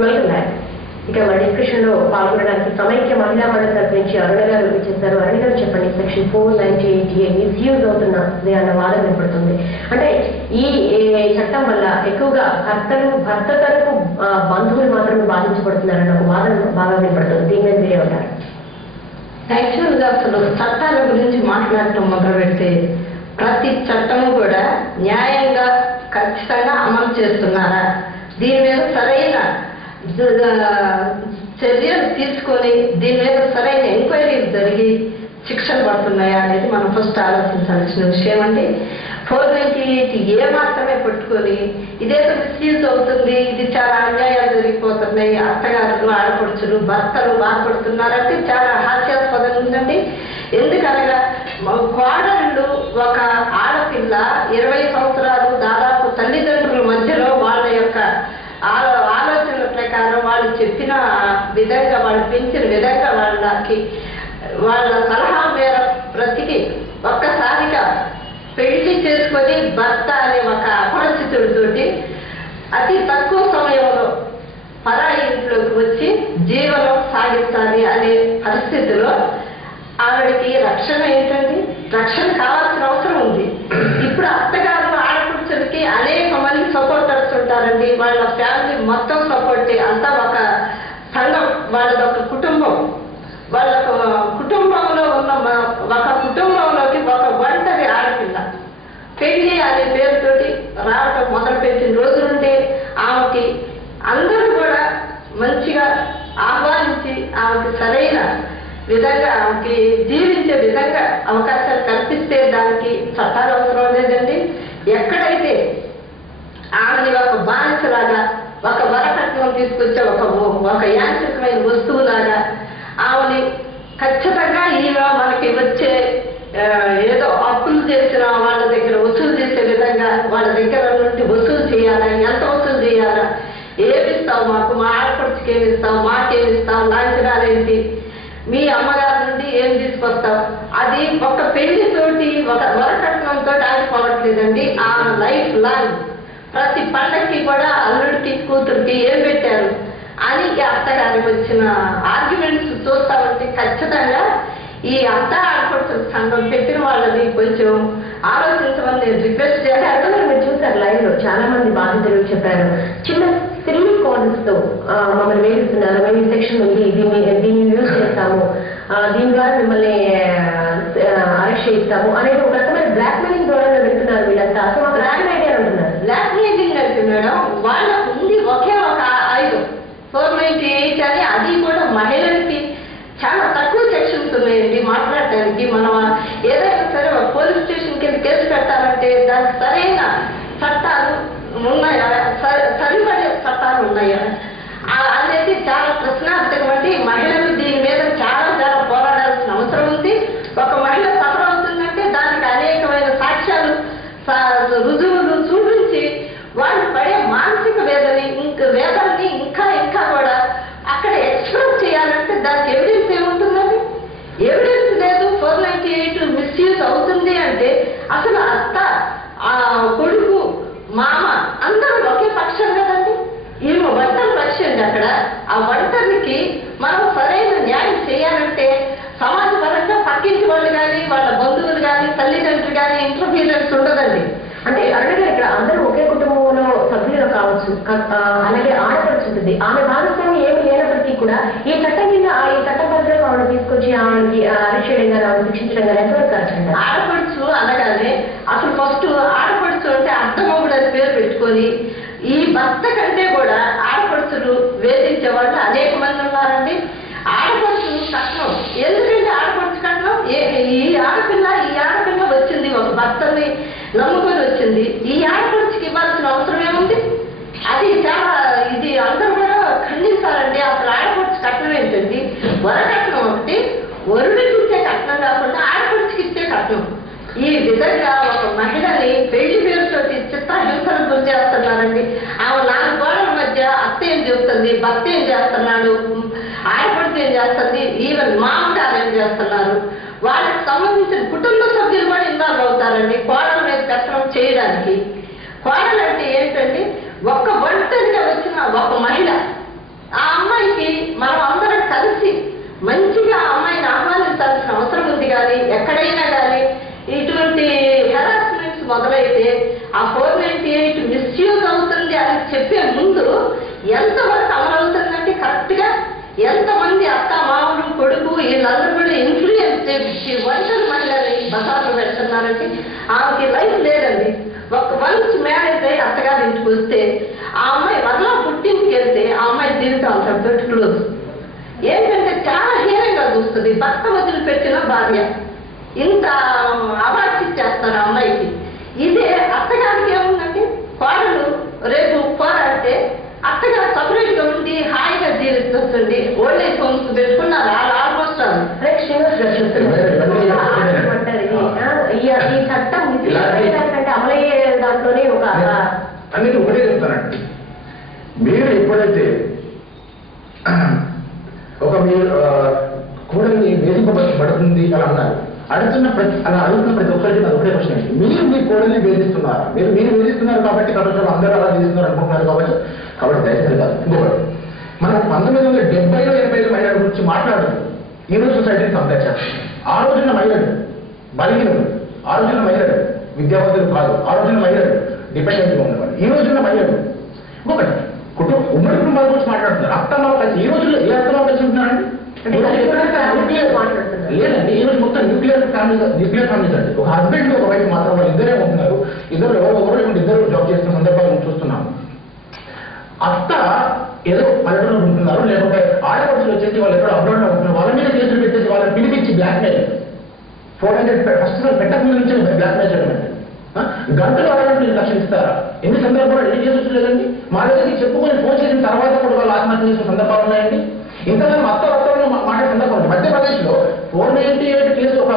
Welcome back. ఇక మా discussion లో పాల్గొనడానికి సమైక్య మహిళా మండలి తరఫు నుంచి అరుణ గారు ఇచ్చేస్తారు. అరుణ గారు చెప్పండి, సెక్షన్ 498A మిస్యూజ్ అవుతున్నది అన్న వాదన వినపడుతుంది. అంటే ఈ చట్టం వల్ల ఎక్కువగా భర్త తరపు బంధువులు మాత్రమే బాధించబడుతున్నారన్న ఒక వాదన బాగా వినపడుతుంది. దీని మీద మీరే ఉంటారు. యాక్చువల్గా అసలు చట్టాల గురించి మాట్లాడటం మొదలు పెడితే ప్రతి చట్టము కూడా న్యాయంగా ఖచ్చితంగా అమలు చేస్తున్నారా, దీని మీద సరైన చర్యలు తీసుకొని దీని మీద సరైన ఎంక్వైరీలు జరిగి శిక్షలు పడుతున్నాయా అనేది మనం ఫస్ట్ ఆలోచించాల్సిన విషయం. అంటే 498A మాత్రమే పట్టుకొని ఇదేదో మిస్యూజ్ అవుతుంది, ఇది చాలా అన్యాయాలు జరిగిపోతున్నాయి, అత్తగారులు ఆడపడుచులు భర్తలు బాధపడుతున్నారంటే చాలా హాస్యాస్పదంగా ఉందండి. ఎందుకనగా కోడళ్ళు ఒక ఆడపిల్ల 20 సంవత్సరాలు దాదాపు తల్లిదండ్రుల మధ్యలో వాళ్ళ యొక్క ఆలోచనల ప్రకారం వాళ్ళు చెప్పిన విధంగా వాళ్ళు పెంచిన విధంగా వాళ్ళ సలహా మేర బ్రతికి ఒక్కసారిగా పెళ్లి చేసుకొని భర్త అనే ఒక అపరిచితుడితోటి అతి తక్కువ సమయంలో పరాయి ఇంట్లోకి వచ్చి జీవనం సాగించాలి అనే పరిస్థితిలో ఆవిడకి రక్షణ ఏంటండి, రక్షణ కావాల్సిన అవసరం ఉంది. ఇప్పుడు అత్తగారు ఆడపడుచులకి అనేక మంది సపోర్టర్స్ ఉంటారండి. వాళ్ళ ఫ్యామిలీ మొత్తం సపోర్ట్, అంతా ఒక సంఘం, వాళ్ళదొక కుటుంబం. వాళ్ళ కుటుంబంలో ఉన్న ఒక కుటుంబంలోకి ఒక ఒంటరి ఆడపిల్ల పెళ్లి అనే పేరుతోటి రావటం మొదలుపెట్టిన రోజు నుండి ఆమెకి అందరూ కూడా మంచిగా ఆహ్వానించి ఆమెకి సరైన విధంగా ఆమెకి జీవించే విధంగా అవకాశాలు కల్పిస్తే దానికి చట్టాలు అవసరం లేదండి. ఎక్కడైతే ఆమెని ఒక బానిసలాగా ఒక వరకట్నం తీసుకొచ్చే ఒక యాంత్రికమైన వస్తువులాగా ఆమెని ఖచ్చితంగా ఈమె మనకి వచ్చే ఏదో అప్పులు చేసిన వాళ్ళ దగ్గర వసూలు చేసే విధంగా వాళ్ళ దగ్గర నుండి వసూలు చేయాలా, ఎంత వసూలు చేయాలా, ఏమిస్తావు మాకు, మా ఆడపడుచుకి ఏమిస్తావు, మాకేమిస్తావు, లాంఛనాలేంటి, మీ అమ్మగారి నుండి ఏం తీసుకొస్తావు, అది ఒక పెళ్లితోటి ఒక వరకట్నంతో ఆగిపోవట్లేదండి. ఆ లైఫ్ లాంగ్ ప్రతి పండక్కి కూడా అల్లుడికి కూతురికి ఏం పెట్టారు అని అత్తగారికి వచ్చిన ఆర్గ్యుమెంట్స్ చూస్తామంటే ఖచ్చితంగా ఈ అత్త ఆడపడుచుల సంఘం పెట్టిన వాళ్ళని కొంచెం ఆలోచించమని నేను రిక్వెస్ట్ చేశాను. మీరు చూసారు లైవ్ లో చాలా మంది బాధితులు చెప్పారు, చిన్న సిల్లీ కాల్స్ తో మమ్మల్ని వేధిస్తున్నారు, మేము ఈ సెక్షన్ ఉంది, దీన్ని యూజ్ చేస్తాము, దీని ద్వారా మిమ్మల్ని అరెస్ట్ చేయిస్తాము అనేది ఒక రకమైన బ్లాక్ మెయిలింగ్ ద్వారా వెళ్తున్నారు వీళ్ళంతా. అసలు మాకు బ్లాక్ మెయిలింగ్ అంటున్నారు. బ్లాక్ మెయిలింగ్ అంటే మేడం వాళ్ళకు ఉంది ఒకే ఒక ఆయుధం 498 అని, అది కూడా మహిళలకి చాలా తక్కువ సెక్షన్స్ ఉన్నాయండి మాట్లాడటానికి. మనం ఏదైనా సరే పోలీస్ స్టేషన్ కింద కేసు పెట్టాలంటే దానికి సరైన చట్టాలు ఉన్నాయా, సరిపడే చట్టాలు ఉన్నాయా అనేది చాలా ప్రశ్నార్థకం అండి. మహిళలు దీని మీద చాలా చాలా పోరాడాల్సిన అవసరం ఉంది. ఒక మహిళ సఫర్ అవుతుందంటే దానికి అనేకమైన సాక్ష్యాలు రుజువులు చూపించి వాళ్ళు పడే మానసిక వేదనని ఇంకా ఇంకా కూడా అక్కడ ఎక్స్ప్రెస్ చేయాలంటే దానికి ఎవిడెన్స్ ఏముంటుందండి? ఎవిడెన్స్ లేదు. 498 మిస్యూజ్ అవుతుంది అంటే అసలు అత్త, కొడుకు, మామ అందరూ ఒకే పక్షం కదండి. ఈమె ఒంటరి పక్షం. అక్కడ ఆ ఒంటరికి మనం సరైన న్యాయం చేయాలంటే సమాజపరంగా పక్కింటి వాళ్ళు కానీ వాళ్ళ బంధువులు కానీ తల్లిదండ్రులు కానీ ఇంటర్ఫీరెన్స్ ఉండదండి. అంటే అరుణగా ఇక్కడ అందరూ ఒకే కుటుంబంలో సభ్యులు కావచ్చు, అలాగే ఆడపడుచుంటుంది, ఆమె భాగస్వామి ఏమి లేనప్పటికీ కూడా ఈ చట్టం కింద ఈ చట్ట పరిధిలో ఆవిడ తీసుకొచ్చి ఆమెకి అరెస్ట్ చేయడం కానీ ఆవిడ శిక్షించడం కానీ ఎంతవరకు కరెక్ట్? ఆడపడుచు అనగానే అసలు ఫస్ట్ ఆడపడుచు అంటే అర్థమవుడు అని పేరు పెట్టుకొని ఈ భర్త కంటే కూడా ఆడపడుచులు వేధించే వాళ్ళు అనేక మంది ఉన్నారండి. ఆడపడుచు కట్నం ఎందుకంటే ఆడపడుచు కట్నం ఈ ఆడపిల్ల వచ్చింది, ఒక భర్తని నమ్ముకొని వచ్చింది, ఈ ఆడపడుచుకి ఇవ్వాల్సిన అవసరం ఏముంది? అది చాలా ఇది అందరూ కూడా ఖండించాలండి. అసలు ఆడపడుచు కట్నం ఏంటండి? వరకట్నం ఒకటి, వరుడికి ఇచ్చే కట్నం కాకుండా ఆడపడుచుకి ఇచ్చే కట్నం. ఈ విధంగా ఒక మహిళని పెళ్లి పేరుతో చిత్రహింసలు గురి చేస్తున్నారండి. ఆమె 4 గోడల మధ్య అత్త ఏం చేస్తుంది, భర్త ఏం చేస్తున్నాడు, ఆడపడుచు ఏం చేస్తుంది, ఈవెన్ మామగారు ఏం చేస్తున్నారు, వాళ్ళకి సంబంధించిన కుటుంబ సభ్యులు కూడా ఇన్వాల్వ్ అవుతారండి కోడల మీద పెత్తనం చేయడానికి. కోడలు అంటే ఏంటంటే ఒక్క ఒంటరిగా వచ్చిన ఒక మహిళ మంచిగా ఆ అమ్మాయిని ఆహ్వానించాల్సిన అవసరం ఉంది. కానీ ఎక్కడైనా కానీ ఇటువంటి హెరాస్మెంట్స్ మొదలైతే ఆ 498 మిస్యూజ్ అవుతుంది అని చెప్పే ముందు ఎంతవరకు అమలవుతుందంటే కరెక్ట్గా ఎంతమంది అత్త మామూలు కొడుకు వీళ్ళందరూ కూడా ఇన్ఫ్లుయెన్స్ చేపించి ఒంటరి మహిళని బసార్లు పెడుతున్నారంటే ఆమెకి లైఫ్ లేదండి. వన్స్ మ్యారేజ్ అయ్యి అత్తగారి ఇంటికి వస్తే ఆ అమ్మాయి మరలా పుట్టింటికి వెళ్తే ఆ అమ్మాయి జీవితం అంత క్లోజ్. ఏంటంటే చాలా హీనంగా చూస్తుంది. భర్త వదిలిపెట్టిన భార్య ఇంత అవార్చి చేస్తారు ఆ అమ్మాయికి. ఇదే అత్తగారికి ఏముందంటే కోడలు రేపు పోరాడితే అత్తగారు సపరేట్ గా ఉండి హాయిగా జీవిస్తుంది. ఓల్డ్ ఏజ్ హోమ్స్ పెట్టుకున్నారు ఆల్మోస్ట్. ఈ చట్టం అంటే అమలయ్యే దాంట్లోనే ఒక అన్ని ఒకటే చెప్తానండి. మీరు ఎప్పుడైతే ఒక మీరు కూడని వేధింపబడుతుంది అలా అన్నారు, అలా అడుగుతున్న ప్రతి ఒక్కరికి అది ఒకటే క్వశ్చన్ అండి. మీరు మీ కోడల్ని వేధిస్తున్నారు, మీరు వేధిస్తున్నారు కాబట్టి ప్రపంచంలో అందరూ అలా వేధిస్తున్నారు అనుకుంటున్నారు కాబట్టి దయచేసి కాదు. ఇంకొకటి, మనం 1970లో 80 మహిళల గురించి మాట్లాడుతుంది. ఈరోజు సొసైటీని సంరక్షణ. ఆ రోజున మహిళలు బలిగినలు, ఆ రోజున మహిళలు విద్యావంతులు కాదు, ఆ రోజున మహిళలు డిపెండెంట్గా ఉన్నవాళ్ళు. ఈ రోజున మహిళలు ఇంకొకటి ఉమ్మడి కుటుంబాల గురించి మాట్లాడుతున్నారు. అత్తమావ కలిసి ఈ రోజుల్లో ఏ అత్తమావ కలిసి ఉంటున్నారండి? లేదండి, ఈ రోజు మొత్తం న్యూక్లియర్ ఫ్యామిలీస్ అండి. ఒక హస్బెండ్ ఒక వైఫ్ మాత్రం వాళ్ళు ఇద్దరే ఉంటున్నారు. ఇద్దరు జాబ్ చేస్తున్న సందర్భాలు చూస్తున్నాము. అత్త ఏదో పల్లెటూరులో ఉంటున్నారు, లేకపోతే ఆడపడుచులు వచ్చేసి వాళ్ళు ఎక్కడో అబ్రాడ్ లో ఉంటున్నారు. వాళ్ళ మీద కేసులు పెట్టేసి వాళ్ళని పిలిపించి బ్లాక్మెయిల్ 400 ఫస్ట్ పెట్టక ముందు నుంచి బ్లాక్మెయిల్ చేయడం అంటే గంటలు అడగండి లక్షలు ఇస్తారా? ఎన్ని సందర్భాలు ఎన్ని కేసులు లేదండి. మా దగ్గరికి చెప్పుకొని ఫోన్ చేసిన తర్వాత కూడా వాళ్ళు ఆత్మహత్య చేసిన సందర్భాలు ఉన్నాయండి. ఇంతకాలం అత్తలో మాట్లాడే సందర్భం మధ్యప్రదేశ్ లో 498 కేసు ఒక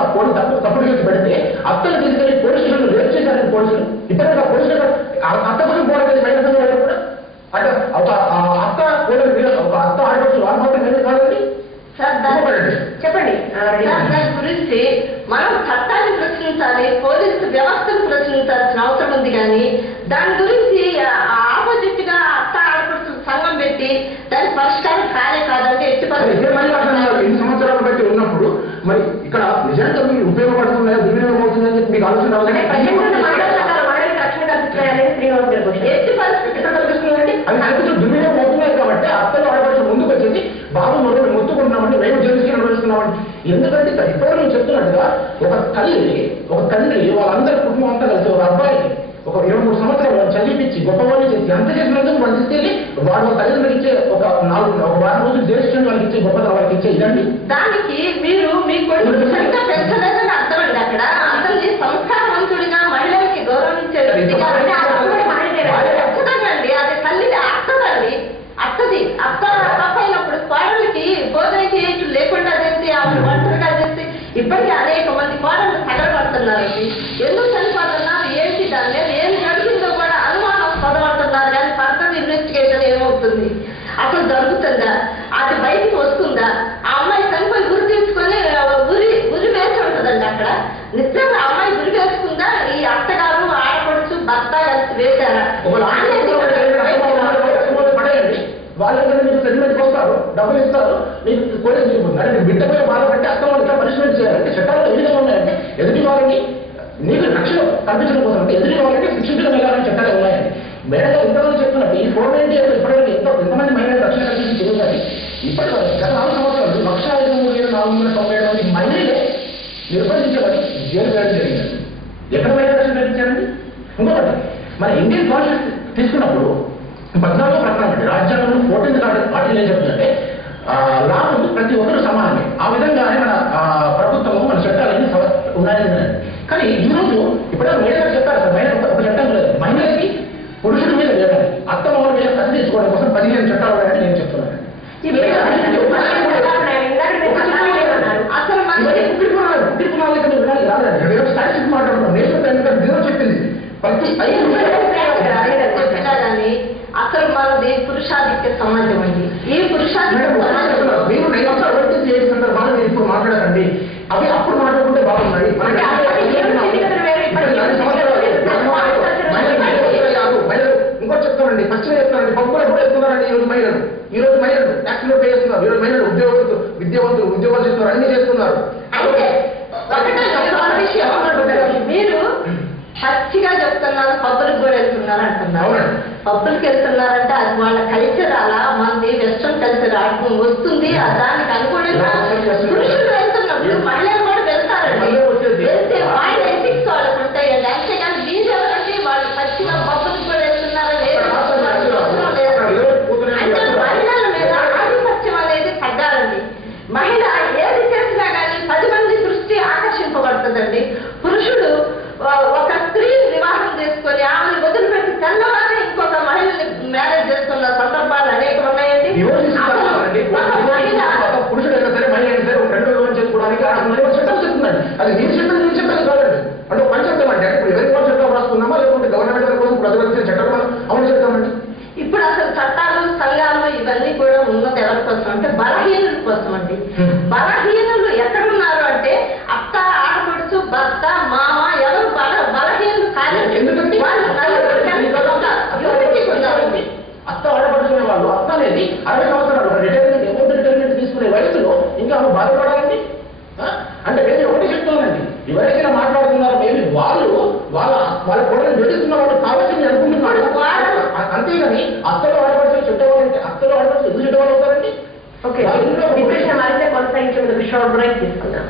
తప్పుడు కేసు పెడితే అత్తలు తీసుకెళ్లి పోలీస్ స్టేషన్లో రేప్ చేశారని పోలీసులు. ఇద్దరు పోలీసులు అత్త కోసం పోరాడేది మహిళ సంఘం కూడా అంటే ఒక అత్త ఒక అత్త ఆడవచ్చు వాళ్ళ మాత్రం ఎందుకు కాదండి? చెప్పండి. దాని గురించి మనం చట్టాన్ని ప్రశ్నించాలి, పోలీసు వ్యవస్థను ప్రశ్నించాల్సిన అవసరం ఉంది. కానీ దాని గురించి ఆపోజిట్ గా అత్త ఆడపడుచు సంఘం పెట్టి దాని పరిష్కారం కాదంటే ఎట్టి ఎన్ని సంవత్సరాలు బట్టి ఉన్నప్పుడు మరి ఇక్కడ నిజంగా మీకు ఉపయోగపడుతున్నాయా దుర్వినియోగం అవుతుందని చెప్పి మీకు ఆలోచన ఎట్టి పరిస్థితి అది దుర్వినియోగం అవుతున్నాయి కాబట్టి అత్తలు ఆడపడుచు ముందుకు వచ్చేసి బాబు మనం మొత్తుకుంటున్నామండి, మేము జరుగుతున్న నడుస్తున్నామండి. ఎందుకంటే ఇప్పుడు నేను చెప్తున్నట్టుగా ఒక తండ్రి వాళ్ళందరి కుటుంబం అంతా కలిసి ఒక అబ్బాయికి ఒక 23 సంవత్సరాలు చదివిపించి గొప్పవాళ్ళు చేసి అంత చేసినందుకు వాళ్ళు తీసుకెళ్ళి వాళ్ళ తల్లిదండ్రులకు ఇచ్చే ఒక వారం రోజులు దేశం వాళ్ళకి ఇచ్చే గొప్పతనం వాళ్ళకి ఇచ్చే ఇదండి. దానికి మీరు మీ కొడుకు సరిగ్గా పెంచలేదని అర్థమండి. అక్కడ అతన్ని సంస్కారవంతుడిగా మహిళలకి గౌరవించే వ్యక్తిగా ఖచ్చితంగా అది తల్లిది అత్తదండి. అత్త తప్పైనప్పుడు కోడలికి 498 లేకుండా చేసి ఆమె ఒంటరిగా చేసి ఇప్పటికీ అనేక మంది కోడలు తగలబడుతున్నారండి. ఎందుకు చనిపోతున్నారు ఏంటి దాని మీద ఏం జరిగిందో కూడా అనుమానాస్పదపడుతున్నారు. కానీ ఫర్దర్ ఇన్వెస్టిగేషన్ ఏమవుతుంది, అసలు జరుగుతుందా, అది బయటికి వస్తుందా? ఆ అమ్మాయి చనిపోయి గురి తీసుకొని గురి వేసి ఉంటుందండి. అక్కడ నిజంగా అమ్మాయి గురి వేసుకుందా, ఈ అత్తగారు ఆడపడుచు భర్త కలిసి వేశారా? వాళ్ళందరూ మీకు సెటిల్మెంట్కి వస్తారు, డబ్బులు ఇస్తారు, మీకు పోలీసు తీసుకుంటున్నారు. అంటే బిడ్డ మీద బాధపట్టి అత్త వాళ్ళు ఇట్లా పనిష్మెంట్ చేయాలంటే చట్టాలు ఏ విధంగా ఉన్నాయంటే ఎదుటి వాళ్ళని నీకు రక్షణ కల్పించడం కోసం అంటే ఎదుటి వాళ్ళకి శిక్షించడం వెళ్ళాలని చట్టాలు ఉన్నాయండి. మేడగా ఇంతమంది చెప్తున్నట్టు ఈ 498 ఇప్పటివరకు ఎంతమంది మహిళలకు రక్షణ కల్పించి తిరుగుతాయి. ఇప్పటి వరకు గత 4 సంవత్సరాలు 1,53,497 మహిళలే నిర్బంధించబడి జైలు వేయడం జరిగిందండి. ఎక్కడ మహిళ రక్షణ కల్పించారండి? ఇంకొకటి మన ఇండియన్ కాన్స్టిట్యూషన్ తీసుకున్నప్పుడు 14వ ప్రకటన అండి, రాజ్యాంగంలో 14th ఆర్టికల్ ఏం చెప్తుందంటే లా ముందు ప్రతి ఒక్కరు సమానమే. ఆ విధంగానే మన ప్రభుత్వము మన చట్టాలన్నీ ఉన్నాయని. కానీ ఈ రోజు ఇప్పుడు మహిళలకు చెప్పారు సార్, మహిళ ఒక చట్టం లేదు, మహిళలకి పురుషుల మీద లేదండి. అత్తమావుల మీద కసి తీసుకోవడం కోసం 15 చట్టాలు ఉన్నాయని నేను చెప్తున్నాను. స్టాటిస్టిక్స్ మాట్లాడుతున్నాం. నేషనల్ బ్యాంక్ జీరో చెప్పింది ప్రతి 5 చెప్పినా కానీ అసలు మనది పురుషాధిక్య సమాజం అండి. ఈ పురుషాధిక్య మీరు 9 సంవత్సరాలు వర్క్ చేసే సందర్భాలు మీరు ఇప్పుడు మాట్లాడకండి. అవి అప్పుడు మాట్లాడుకుంటే బాగున్నాయి. ఇంకోటి చెప్తానండి, పశ్చిమ చెప్తానండి, పప్పులు ఎప్పుడు ఎత్తున్నారండి ఈ రోజు మహిళలు. ట్యాక్సీలో పే చేస్తున్నారు. ఈ రోజు మహిళలు ఉద్యోగులతో విద్యావంతులు ఉద్యోగాలు చేస్తున్నారు, అన్ని చేస్తున్నారు. అంటే ఒకటే ఒక విషయం, మీరు పచ్చిగా చెప్తున్నారు పబ్బులకు కూడా వెళ్తున్నారు అంటున్నారు. పబ్బులకు వెళ్తున్నారంటే అది వాళ్ళ కల్చర్, అలా మనది వెస్ట్రన్ కల్చర్ వస్తుంది. దానికి అనుగుణంగా పురుషులు వెళ్తున్నప్పుడు మహిళలు కూడా వెళ్తారండి. వెళ్తే వాళ్ళ ఎథిక్స్ వాళ్ళకు ఉంటాయండి. అంతేగాని దీంట్లోకి వాళ్ళు పచ్చిగా పబ్బులకు కూడా వెళ్తున్నారు. అంటే మహిళల మీద ఆధిపత్యం అనేది తగ్గాలండి. మహిళ ఏది చేసినా కానీ 10 మంది దృష్టి ఆకర్షింపబడుతుందండి. పురుషుడు ఒక స్త్రీని వివాహం చేసుకొని ఆమెను వదిలిపెట్టి తెల్లవారే ఇంకొక మహిళని మ్యారేజ్ చేస్తున్న సందర్భాలు అనేక ఉన్నాయండి. పురుషుడైనా సరే మహిళ అయినా సరే ఒక 2 రోజులు చేసుకోవడానికి చట్టం చెప్తుందండి. అది నేను చెప్పేది కాదండి. అంటే పని చెప్తామంటే ఇప్పుడు ఎవరి కోసం చట్టం రాస్తున్నామా, లేకుంటే గవర్నమెంట్ కోసం ప్రజలు వచ్చిన చట్టం మనం అమలు చేద్దామండి. ఇప్పుడు అసలు చట్టాలు సంఘాలు ఇవన్నీ కూడా ఉన్నది ఎవరి కోసం అంటే బలహీనుల కోసం అండి. బలహీనులు ఎక్కడున్నారు అంటే అత్త, ఆడపడుచు, భర్త, మామ, ఎవరు బలహీనులు కాదండి. అత్త ఆడపడుచుకునే వాళ్ళు, అత్త అనేది 60 సంవత్సరాలు రిటైర్మెంట్ అమౌంట్ రిటైర్మెంట్ తీసుకునే వయసులో ఇంకా ఆమె బాధపడాలండి. అంటే నేను ఒకటి చెప్తున్నానండి, ఎవరైనా మాట్లాడుతున్నారు మేబీ వాళ్ళు వాళ్ళ కోడలు వెతుకున్న వాళ్ళు కావాల్సింది అనుకుంటున్నారు. అంతేగాని అత్తలు ఆడపడుచు చెడ్డవాళ్ళంటే అత్తలు ఆడపడుచు ఎందుకు చెడ్డవాళ్ళు అవుతారండి? ఓకే, మరింత కొనసాగించే ముందు షార్ట్ బ్రేక్ తీసుకుందాం.